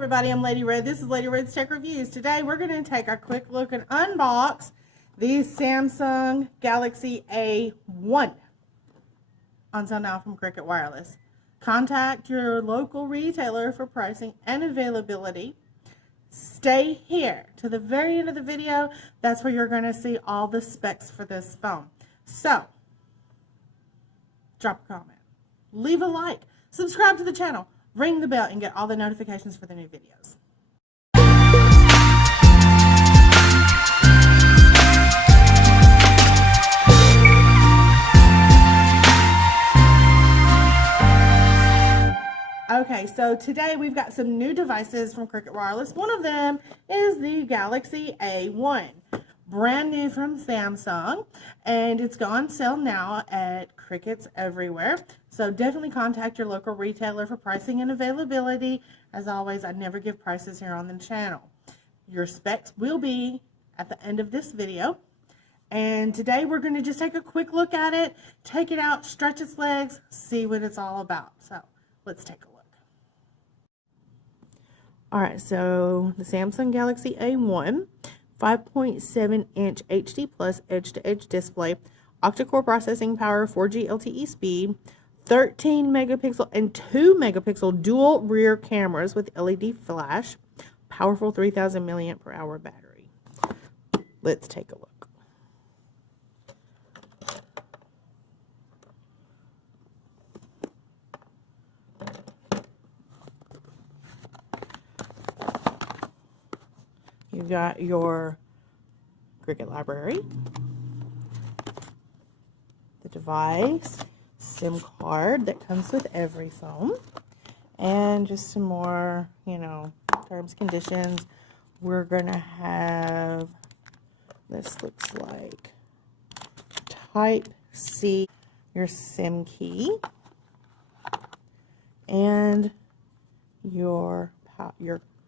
Everybody, I'm Lady Red. This is Lady Red's Tech Reviews. Today we're going to take a quick look and unbox the Samsung Galaxy A01 on sale now from Cricket Wireless. Contact your local retailer for pricing and availability. Stay here to the very end of the video. That's where you're going to see all the specs for this phone. So, drop a comment, leave a like, subscribe to the channel, ring the bell, and get all the notifications for the new videos. Okay, so today we've got some new devices from Cricket Wireless. One of them is the Galaxy A01, brand new from Samsung, and it's on sale now at Crickets everywhere. So definitely contact your local retailer for pricing and availability. As always, I never give prices here on the channel. Your specs will be at the end of this video. And today we're going to just take a quick look at it, take it out, stretch its legs, see what it's all about. So let's take a look. Alright, so the Samsung Galaxy A01, 5.7-inch HD plus edge-to-edge display, octa-core processing power, 4G LTE speed, 13 megapixel and 2 megapixel dual rear cameras with LED flash, powerful 3000 milliamp per hour battery. Let's take a look. You've got your Cricket library, the device, SIM card that comes with every phone, and just some more, terms, conditions. We're gonna have, this looks like Type-C, your SIM key, and your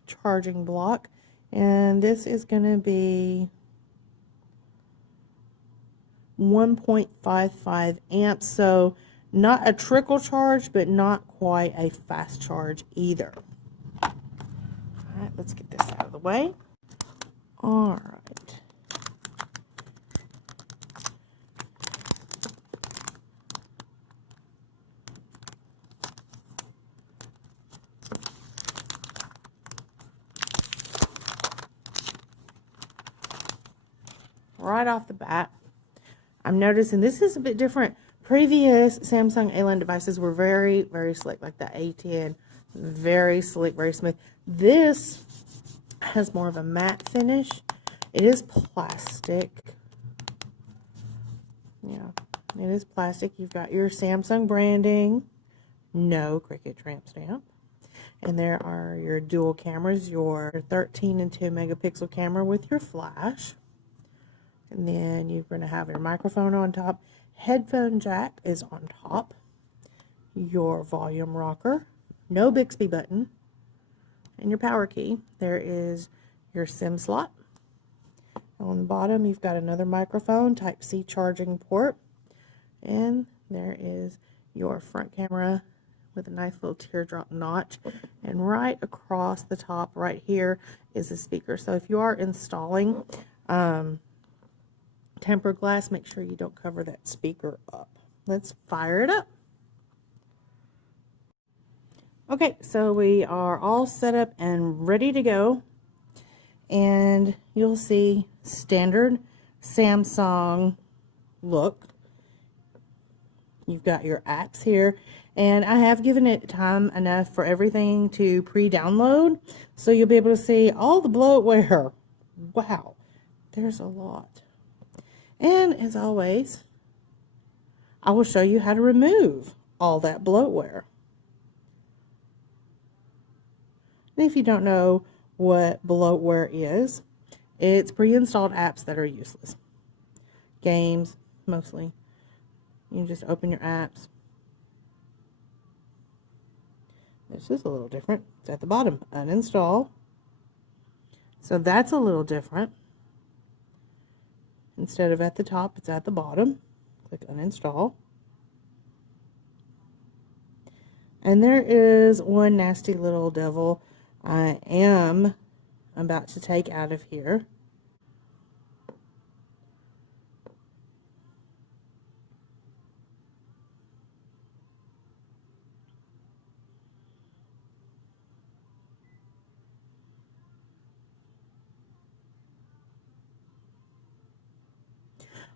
charging block. And this is going to be 1.55 amps, so not a trickle charge, but not quite a fast charge either. All right, let's get this out of the way. All right. Right off the bat, I'm noticing this is a bit different. Previous Samsung A01 devices were very, very slick, like the A10, very slick, very smooth. This has more of a matte finish. It is plastic. Yeah, it is plastic. You've got your Samsung branding, no Cricket tramp stamp. And there are your dual cameras, your 13 and 2 megapixel camera with your flash. And then you're going to have your microphone on top. Headphone jack is on top. Your volume rocker. No Bixby button. And your power key. There is your SIM slot. On the bottom, you've got another microphone, Type-C charging port. And there is your front camera with a nice little teardrop notch. And right across the top right here is a speaker. So if you are installing tempered glass, make sure you don't cover that speaker up. Let's fire it up. Okay, so we are all set up and ready to go. And you'll see standard Samsung look. You've got your apps here. And I have given it time enough for everything to pre-download. So you'll be able to see all the bloatware. Wow, there's a lot. And as always, I will show you how to remove all that bloatware. And if you don't know what bloatware is, it's pre-installed apps that are useless. Games, mostly. You just open your apps. This is a little different. It's at the bottom. Uninstall. So that's a little different. Instead of at the top, it's at the bottom. Click uninstall. And there is one nasty little devil I am about to take out of here.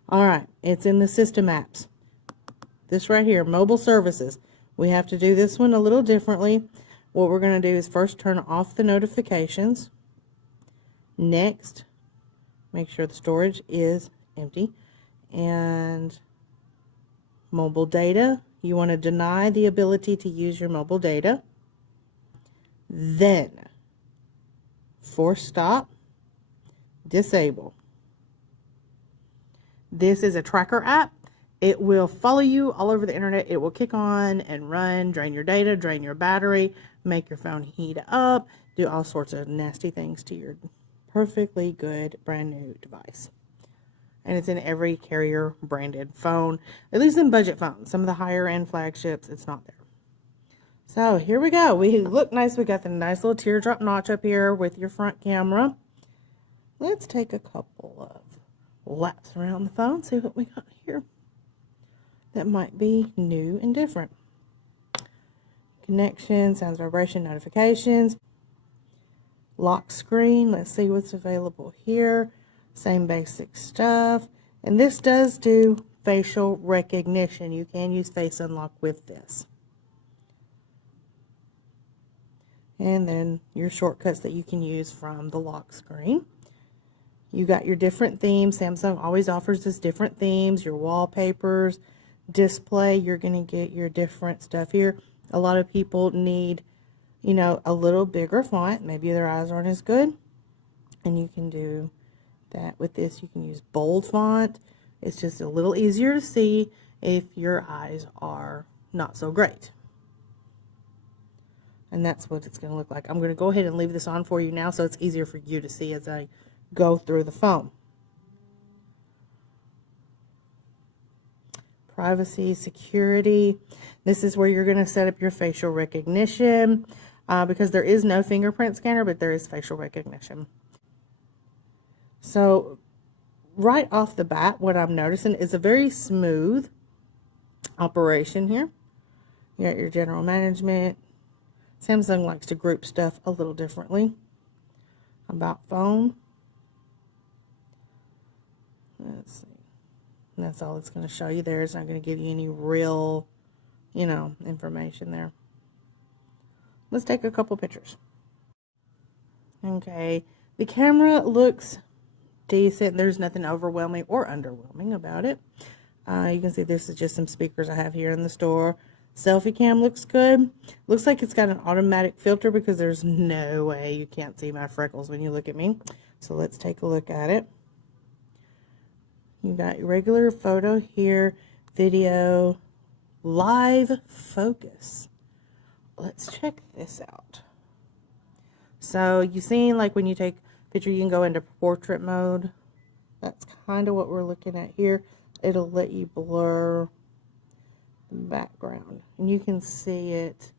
All right, it's in the system apps. This right here, mobile services. We have to do this one a little differently. What we're going to do is first turn off the notifications. Next, make sure the storage is empty. And mobile data, you want to deny the ability to use your mobile data. Then, force stop, disable. This is a tracker app. It will follow you all over the internet. It will kick on and run, drain your data, drain your battery, make your phone heat up, do all sorts of nasty things to your perfectly good brand new device. And it's in every carrier branded phone, at least in budget phones. Some of the higher end flagships, it's not there. So here we go. We look nice. We got the nice little teardrop notch up here with your front camera. Let's take a couple of laps around the phone, see what we got here that might be new and different. Connection, sounds, vibration, notifications, lock screen. Let's see what's available here. Same basic stuff. And this does do facial recognition. You can use face unlock with this. And then your shortcuts that you can use from the lock screen. You got your different themes. Samsung always offers us different themes, your wallpapers, display. You're going to get your different stuff here. A lot of people need, you know, a little bigger font. Maybe their eyes aren't as good. And you can do that with this. You can use bold font. It's just a little easier to see if your eyes are not so great. And that's what it's going to look like. I'm going to go ahead and leave this on for you now so it's easier for you to see as I go through the phone. Privacy, security. This is where you're going to set up your facial recognition because there is no fingerprint scanner, but there is facial recognition. So right off the bat, what I'm noticing is a very smooth operation here. You got your general management. Samsung likes to group stuff a little differently. About phone. Let's see. And that's all it's going to show you there. It's not going to give you any real, you know, information there. Let's take a couple pictures. Okay. The camera looks decent. There's nothing overwhelming or underwhelming about it. You can see this is just some speakers I have here in the store. Selfie Cam looks good. Looks like it's got an automatic filter because there's no way you can't see my freckles when you look at me. So let's take a look at it. You got your regular photo here, video, live focus. Let's check this out. So you seen like when you take a picture, you can go into portrait mode. That's kind of what we're looking at here. It'll let you blur the background. And you can see it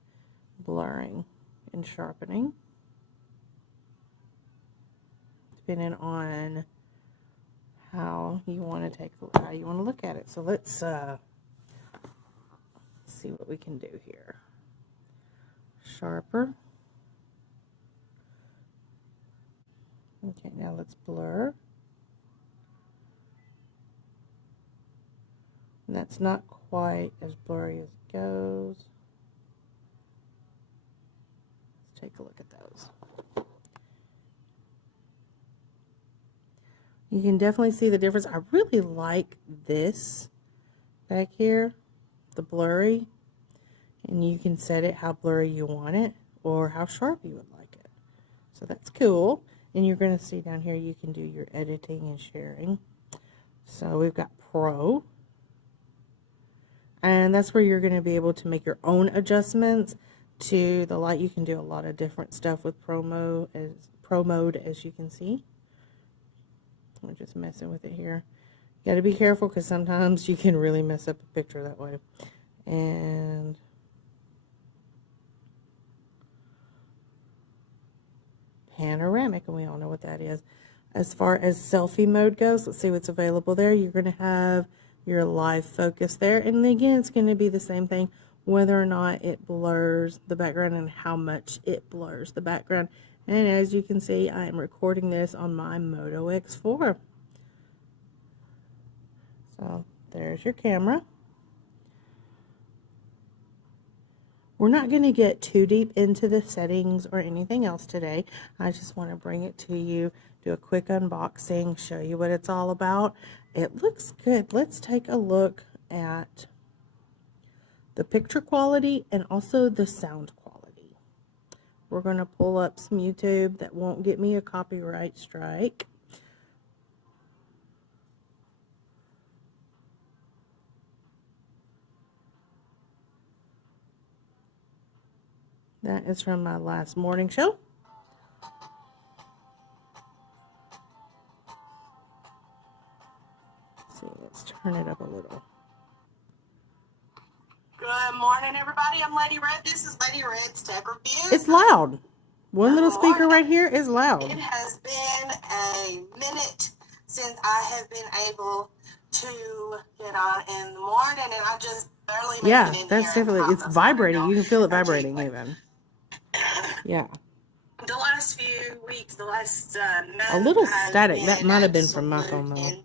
blurring and sharpening, depending on how you want to look at it. So let's see what we can do here. Sharper. Okay, now let's blur. And that's not quite as blurry as it goes. Let's take a look at those. You can definitely see the difference. I really like this back here, the blurry. And you can set it how blurry you want it or how sharp you would like it. So that's cool. And you're going to see down here you can do your editing and sharing. So we've got Pro. And that's where you're going to be able to make your own adjustments to the light. You can do a lot of different stuff with Pro mode, as you can see. I'm just messing with it here. You got to be careful because sometimes you can really mess up a picture that way. And panoramic, and we all know what that is. As far as selfie mode goes, let's see what's available there. You're going to have your live focus there, and again, it's going to be the same thing, whether or not it blurs the background and how much it blurs the background. And as you can see, I am recording this on my Moto X4. So there's your camera. We're not going to get too deep into the settings or anything else today. I just want to bring it to you, do a quick unboxing, show you what it's all about. It looks good. Let's take a look at the picture quality and also the sound quality. We're going to pull up some YouTube that won't get me a copyright strike. That is from my last morning show. Let's see, let's turn it up a little. Good morning, everybody. I'm Lady Red. This is Lady Red's Tech Reviews. It's loud. One little speaker right here is loud. It has been a minute since I have been able to get on in the morning, and I just barely made it in here. Yeah, that's definitely, it's vibrating. You can feel it vibrating even. Yeah. The last few weeks, the last month, a little static. That might have been from my phone though.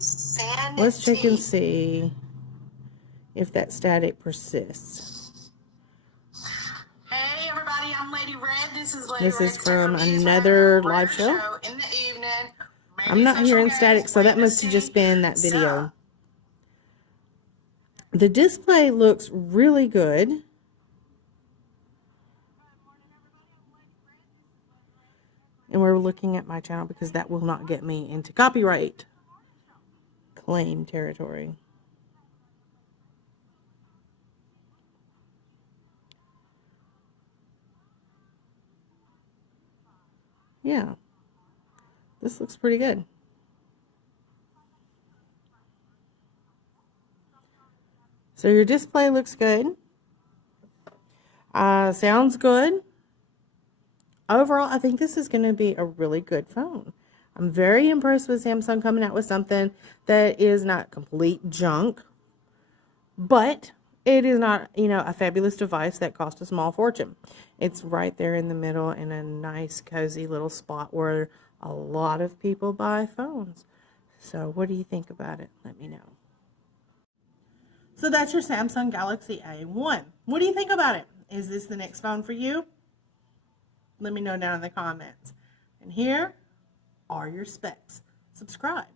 Let's check and see if that static persists. Hey everybody, I'm Lady Red. This is Lady This Red is from another live show. In the evening. I'm not hearing static, so that must have just been that video. The display looks really good. And we're looking at my channel because that will not get me into copyright claim territory. Yeah, this looks pretty good. So your display looks good. Sounds good. Overall, I think this is going to be a really good phone. I'm very impressed with Samsung coming out with something that is not complete junk, but it is not, you know, a fabulous device that cost a small fortune. It's right there in the middle in a nice, cozy little spot where a lot of people buy phones. So what do you think about it? Let me know. So that's your Samsung Galaxy A01. What do you think about it? Is this the next phone for you? Let me know down in the comments. And here are your specs. Subscribe.